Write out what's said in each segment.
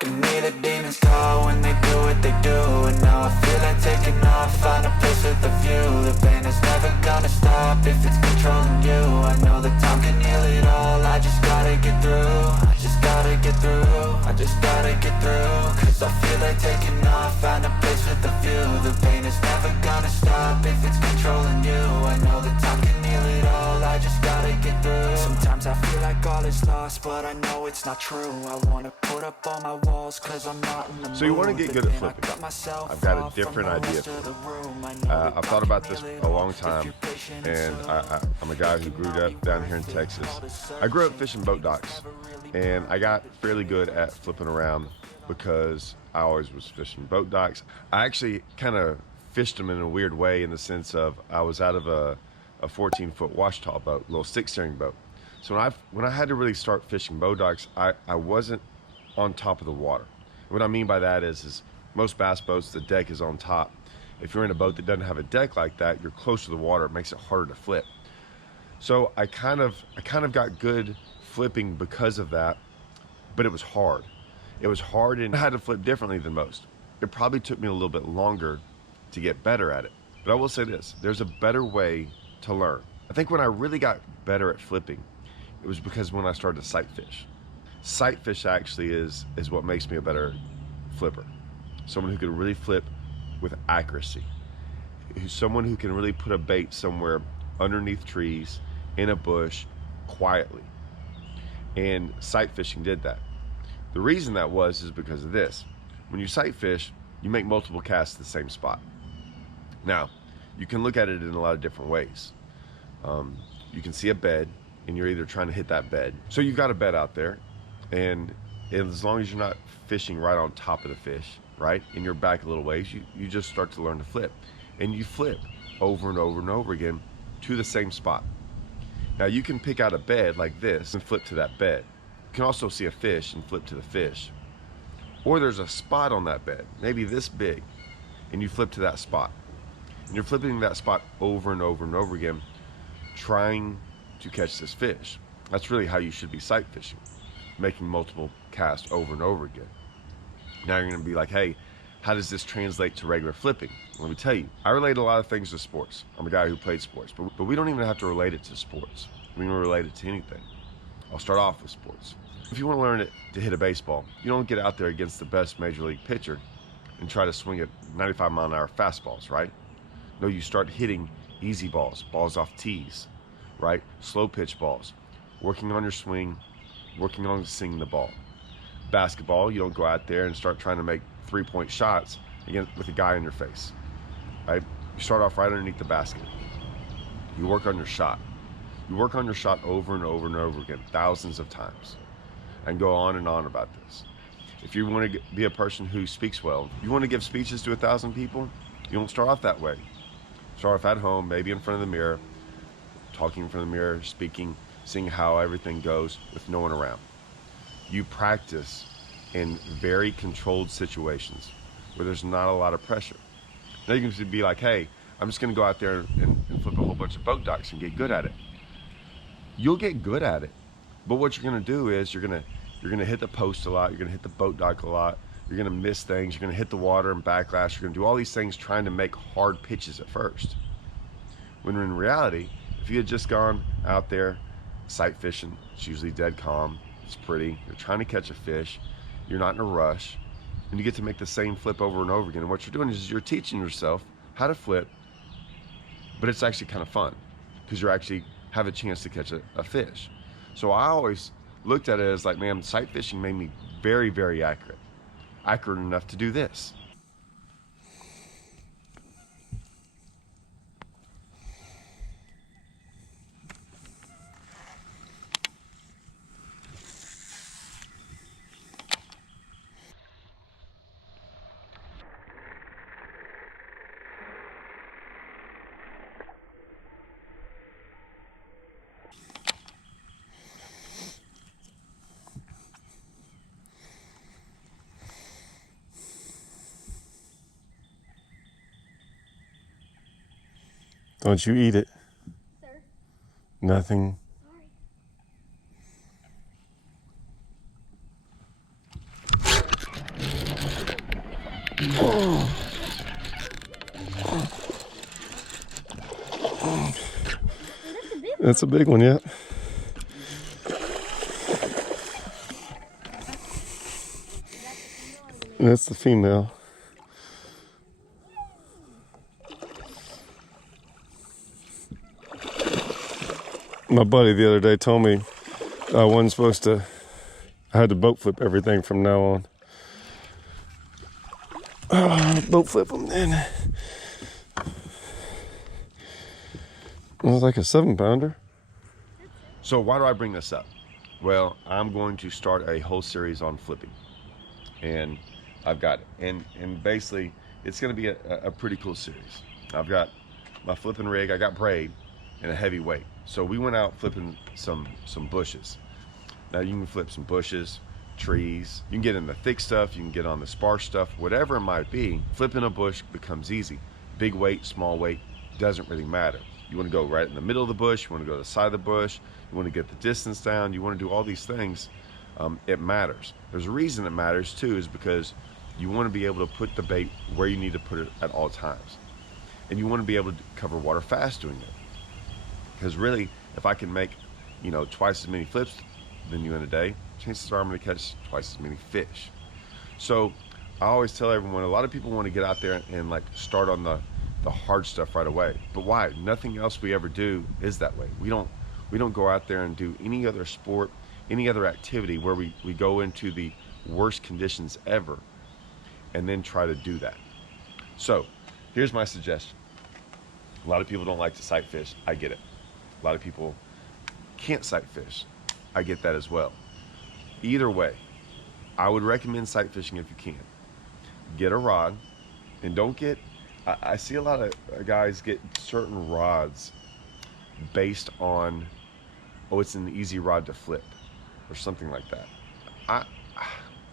can hear the demons call when they do what they do. And now I feel like taking off, find a place with a view. The pain is never gonna stop if it's controlling you. I know that time can heal it all, I just gotta get through. I just gotta get through, I just gotta get through. Cause I feel like taking off, find a place with a view. The pain is never gonna stop if it's controlling you. I know that time can heal it all, I just gotta get through. Sometimes I feel like all is lost, but I know it's not true. I wanna put up all my walls, cause I'm not in the mood. So you want to get good at flipping. I've got a different idea for you. I've thought about this a long time, and I'm a guy who grew up down here in Texas. I grew up fishing boat docks, and I got fairly good at flipping around because I always was fishing boat docks. I actually kind of fished them in a weird way, in the sense of I was out of a 14-foot wash tall boat, little stick steering boat. So when I had to really start fishing boat docks, I wasn't on top of the water. What I mean by that is most bass boats, the deck is on top. If you're in a boat that doesn't have a deck like that, you're close to the water, it makes it harder to flip. So I kind of got good flipping because of that, but it was hard. It was hard, and I had to flip differently than most. It probably took me a little bit longer to get better at it. But I will say this, there's a better way to learn. I think when I really got better at flipping, it was because when I started to sight fish. Sight fish actually is what makes me a better flipper. Someone who can really flip with accuracy. Someone who can really put a bait somewhere underneath trees, in a bush, quietly. And sight fishing did that. The reason that is because of this. When you sight fish, you make multiple casts at the same spot. Now, you can look at it in a lot of different ways. You can see a bed, and you're either trying to hit that bed. So you've got a bed out there, and as long as you're not fishing right on top of the fish, right, and you're back a little ways, you just start to learn to flip. And you flip over and over and over again to the same spot. Now you can pick out a bed like this and flip to that bed. You can also see a fish and flip to the fish. Or there's a spot on that bed, maybe this big, and you flip to that spot. And you're flipping that spot over and over and over again, trying to catch this fish. That's really how you should be sight fishing, making multiple casts over and over again. Now you're gonna be like, hey, how does this translate to regular flipping? Let me tell you, I relate a lot of things to sports. I'm a guy who played sports, but we don't even have to relate it to sports. We can relate it to anything. I'll start off with sports. If you want to learn it to hit a baseball, you don't get out there against the best major league pitcher and try to swing at 95-mile-an-hour fastballs, right? No, you start hitting easy balls, balls off tees, right? Slow pitch balls, working on your swing, working on seeing the ball. Basketball, you don't go out there and start trying to make three-point shots again with a guy in your face, right? You start off right underneath the basket. You work on your shot. You work on your shot over and over and over again, thousands of times, and go on and on about this. If you want to be a person who speaks well, you want to give speeches to 1,000 people, you don't start off that way. Start off at home, maybe in front of the mirror, talking in front of the mirror, speaking, seeing how everything goes with no one around. You practice in very controlled situations where there's not a lot of pressure. Now you can be like, hey, I'm just gonna go out there and flip a whole bunch of boat docks and get good at it. You'll get good at it, but what you're gonna do is you're gonna hit the post a lot, you're gonna hit the boat dock a lot, you're gonna miss things, you're gonna hit the water and backlash, you're gonna do all these things trying to make hard pitches at first. When in reality, if you had just gone out there sight fishing, it's usually dead calm, it's pretty, you're trying to catch a fish, you're not in a rush, and you get to make the same flip over and over again. And what you're doing is you're teaching yourself how to flip, but it's actually kind of fun because you actually have a chance to catch a fish. So I always looked at it as like, man, sight fishing made me very, very accurate enough to do this. Don't you eat it. Sir? Nothing. Sorry. That's a big one, yeah. That's the female. My buddy the other day told me I wasn't supposed to, I had to boat flip everything from now on. Boat flip them then. It was like a 7-pounder. So why do I bring this up? Well, I'm going to start a whole series on flipping, and I've got it. And basically it's going to be a pretty cool series. I've got my flipping rig, I got braid and a heavy weight. So we went out flipping some bushes. Now you can flip some bushes, trees, you can get in the thick stuff, you can get on the sparse stuff, whatever it might be. Flipping a bush becomes easy. Big weight, small weight, doesn't really matter. You want to go right in the middle of the bush, you want to go to the side of the bush, you want to get the distance down, you want to do all these things. It matters. There's a reason it matters too, is because you want to be able to put the bait where you need to put it at all times. And you want to be able to cover water fast doing it. Because really, if I can make, twice as many flips than you in a day, chances are I'm going to catch twice as many fish. So I always tell everyone, a lot of people want to get out there and like start on the hard stuff right away. But why? Nothing else we ever do is that way. We don't go out there and do any other sport, any other activity where we go into the worst conditions ever and then try to do that. So here's my suggestion. A lot of people don't like to sight fish. I get it. A lot of people can't sight fish. I get that as well. Either way, I would recommend sight fishing if you can. Get a rod, and don't get, I see a lot of guys get certain rods based on, oh, it's an easy rod to flip or something like that.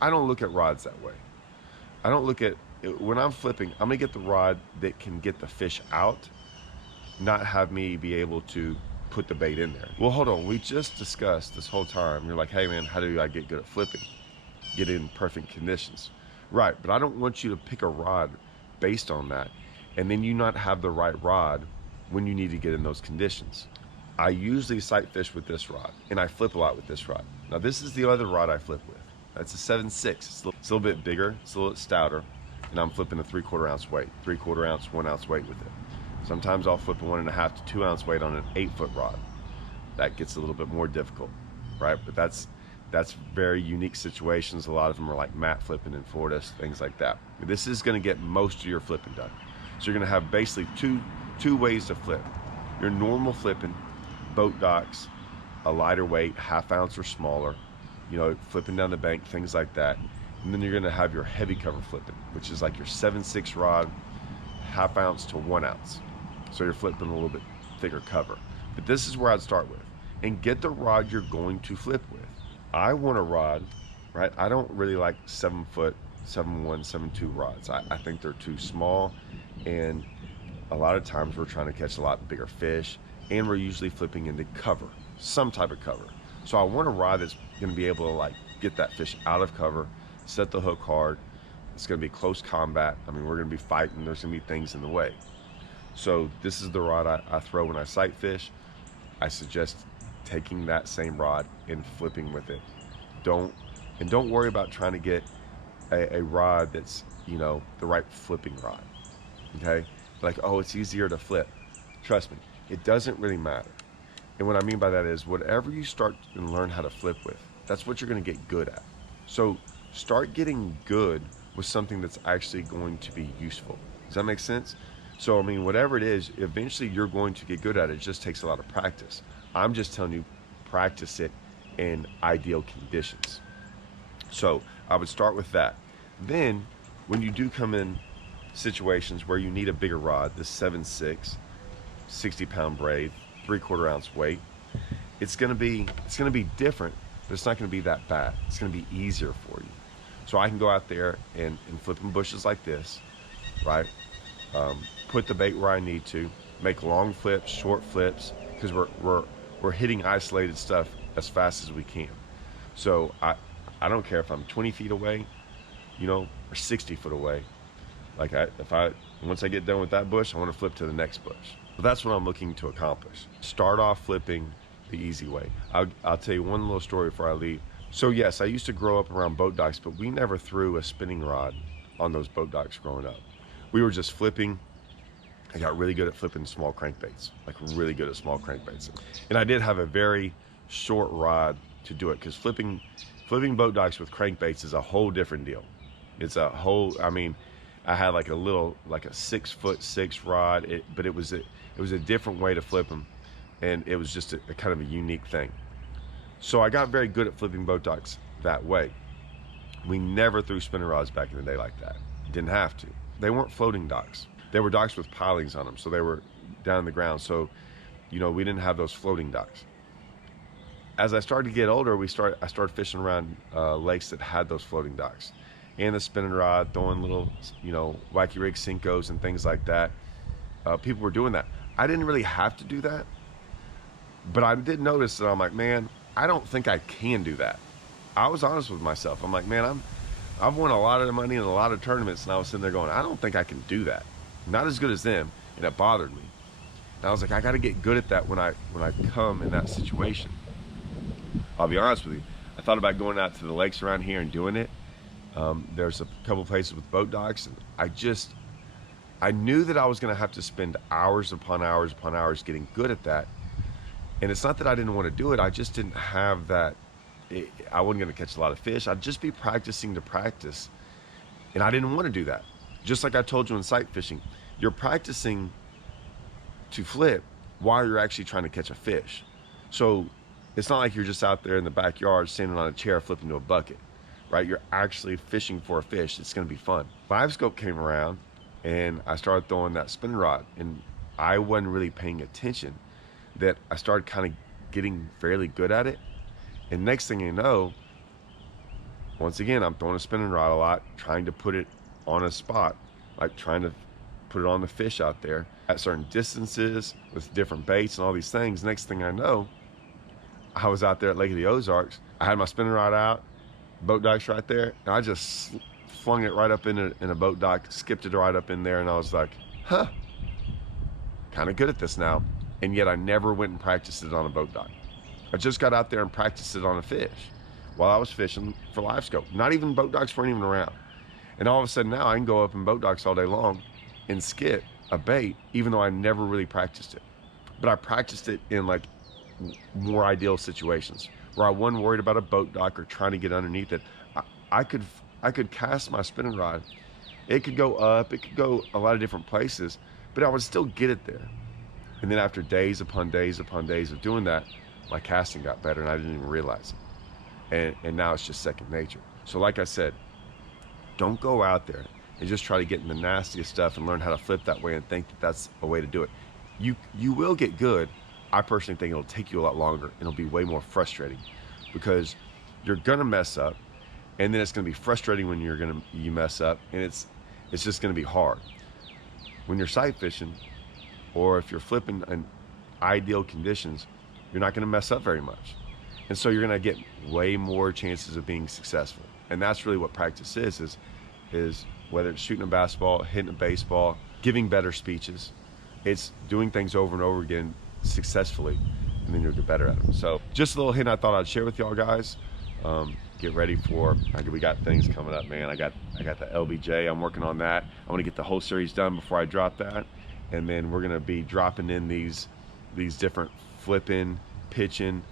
I don't look at rods that way. I don't look at, when I'm flipping, I'm gonna get the rod that can get the fish out, not have me be able to put the bait in there. Well, hold on, we just discussed this whole time, you're like, hey man, how do I get good at flipping? Get in perfect conditions. Right, but I don't want you to pick a rod based on that and then you not have the right rod when you need to get in those conditions. I usually sight fish with this rod, and I flip a lot with this rod. Now this is the other rod I flip with. That's a 7.6. It's a little bit bigger, it's a little bit stouter, and I'm flipping a 3/4 ounce weight, 3/4 ounce, 1 ounce weight with it. Sometimes I'll flip a 1.5 to 2 ounce weight on an 8-foot rod. That gets a little bit more difficult, right? But that's very unique situations. A lot of them are like mat flipping in Florida, things like that. This is gonna get most of your flipping done. So you're gonna have basically two ways to flip. Your normal flipping, boat docks, a lighter weight, 1/2 ounce or smaller, flipping down the bank, things like that. And then you're gonna have your heavy cover flipping, which is like your 7.6 rod, 1/2 ounce to 1 ounce. So you're flipping a little bit thicker cover. But this is where I'd start with. And get the rod you're going to flip with. I want a rod, right? I don't really like 7-foot, 7.1, 7.2 rods. I think they're too small, and a lot of times we're trying to catch a lot bigger fish, and we're usually flipping into cover, some type of cover. So I want a rod that's gonna be able to like get that fish out of cover, set the hook hard. It's gonna be close combat. I mean, we're gonna be fighting, there's gonna be things in the way. So this is the rod I throw when I sight fish. I suggest taking that same rod and flipping with it. Don't worry about trying to get a rod that's, the right flipping rod, okay? Like, oh, it's easier to flip. Trust me, it doesn't really matter. And what I mean by that is whatever you start and learn how to flip with, that's what you're gonna get good at. So start getting good with something that's actually going to be useful. Does that make sense? So, I mean, whatever it is, eventually you're going to get good at it. It just takes a lot of practice. I'm just telling you, practice it in ideal conditions. So I would start with that. Then when you do come in situations where you need a bigger rod, this 7.6, 60-pound braid, 3/4 ounce weight, it's gonna be different, but it's not gonna be that bad. It's gonna be easier for you. So I can go out there and flip in bushes like this, right? Put the bait where I need to, make long flips, short flips, because we're hitting isolated stuff as fast as we can. So I don't care if I'm 20 feet away, or 60 foot away. Like once I get done with that bush, I want to flip to the next bush. That's what I'm looking to accomplish. Start off flipping the easy way. I'll tell you one little story before I leave. So yes, I used to grow up around boat docks, but we never threw a spinning rod on those boat docks growing up. We were just flipping. I got really good at flipping small crankbaits, like really good at small crankbaits. And I did have a very short rod to do it, because flipping boat docks with crankbaits is a whole different deal. It's a whole, I mean, I had like a 6'6" rod, but it was a different way to flip them, and it was just a kind of a unique thing. So I got very good at flipping boat docks that way. We never threw spinning rods back in the day like that. Didn't have to. They weren't floating docks. They were docks with pilings on them, so they were down in the ground. So, you know, we didn't have those floating docks. As I started to get older, I started fishing around lakes that had those floating docks, and the spinning rod, throwing little, you know, wacky rig Cincos and things like that. People were doing that. I didn't really have to do that, but I did notice that I'm like, man, I don't think I can do that. I was honest with myself. I'm like, man, I've won a lot of money in a lot of tournaments, and I was sitting there going, I don't think I can do that. Not as good as them, and it bothered me. And I was like, I got to get good at that when I come in that situation. I'll be honest with you. I thought about going out to the lakes around here and doing it. There's a couple places with boat docks, and I knew that I was going to have to spend hours upon hours upon hours getting good at that. And it's not that I didn't want to do it. I just didn't have that. I wasn't going to catch a lot of fish. I'd just be practicing to practice, and I didn't want to do that. Just like I told you in sight fishing, you're practicing to flip while you're actually trying to catch a fish. So it's not like you're just out there in the backyard standing on a chair flipping to a bucket, right? You're actually fishing for a fish. It's going to be fun. Live scope came around, and I started throwing that spinning rod, and I wasn't really paying attention that I started kind of getting fairly good at it. And next thing you know, once again, I'm throwing a spinning rod a lot, trying to put it on a spot, like trying to put it on the fish out there at certain distances with different baits and all these things. Next thing I know, I was out there at Lake of the Ozarks. I had my spinning rod out, boat docks right there, and I just flung it right up in a boat dock, skipped it right up in there, and I was like, huh, kind of good at this now. And yet I never went and practiced it on a boat dock. I just got out there and practiced it on a fish while I was fishing for live scope. Not even boat docks weren't even around. And all of a sudden now I can go up in boat docks all day long and skip a bait, even though I never really practiced it. But I practiced it in like more ideal situations where I wasn't worried about a boat dock or trying to get underneath it. I could cast my spinning rod. It could go up, it could go a lot of different places, but I would still get it there. And then after days upon days upon days of doing that, my casting got better and I didn't even realize it. And now it's just second nature. So like I said, don't go out there and just try to get in the nastiest stuff and learn how to flip that way and think that that's a way to do it. You will get good. I personally think it'll take you a lot longer and it'll be way more frustrating because you're gonna mess up, and then it's gonna be frustrating when you mess up, and it's just gonna be hard. When you're sight fishing, or if you're flipping in ideal conditions, you're not gonna mess up very much. And so you're gonna get way more chances of being successful. And that's really what practice is whether it's shooting a basketball, hitting a baseball, giving better speeches, it's doing things over and over again successfully, and then you'll get better at them. So just a little hint I thought I'd share with y'all guys. Get ready for, we got things coming up, man. I got the LBJ, I'm working on that. I wanna get the whole series done before I drop that. And then we're gonna be dropping in these different flipping, pitching,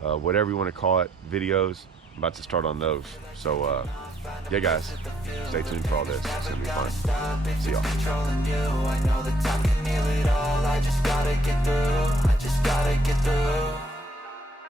whatever you wanna call it, videos. I'm about to start on those. So yeah guys, stay tuned for all this. It's gonna be fun. See y'all. I know that time can heal it all. I just gotta get through.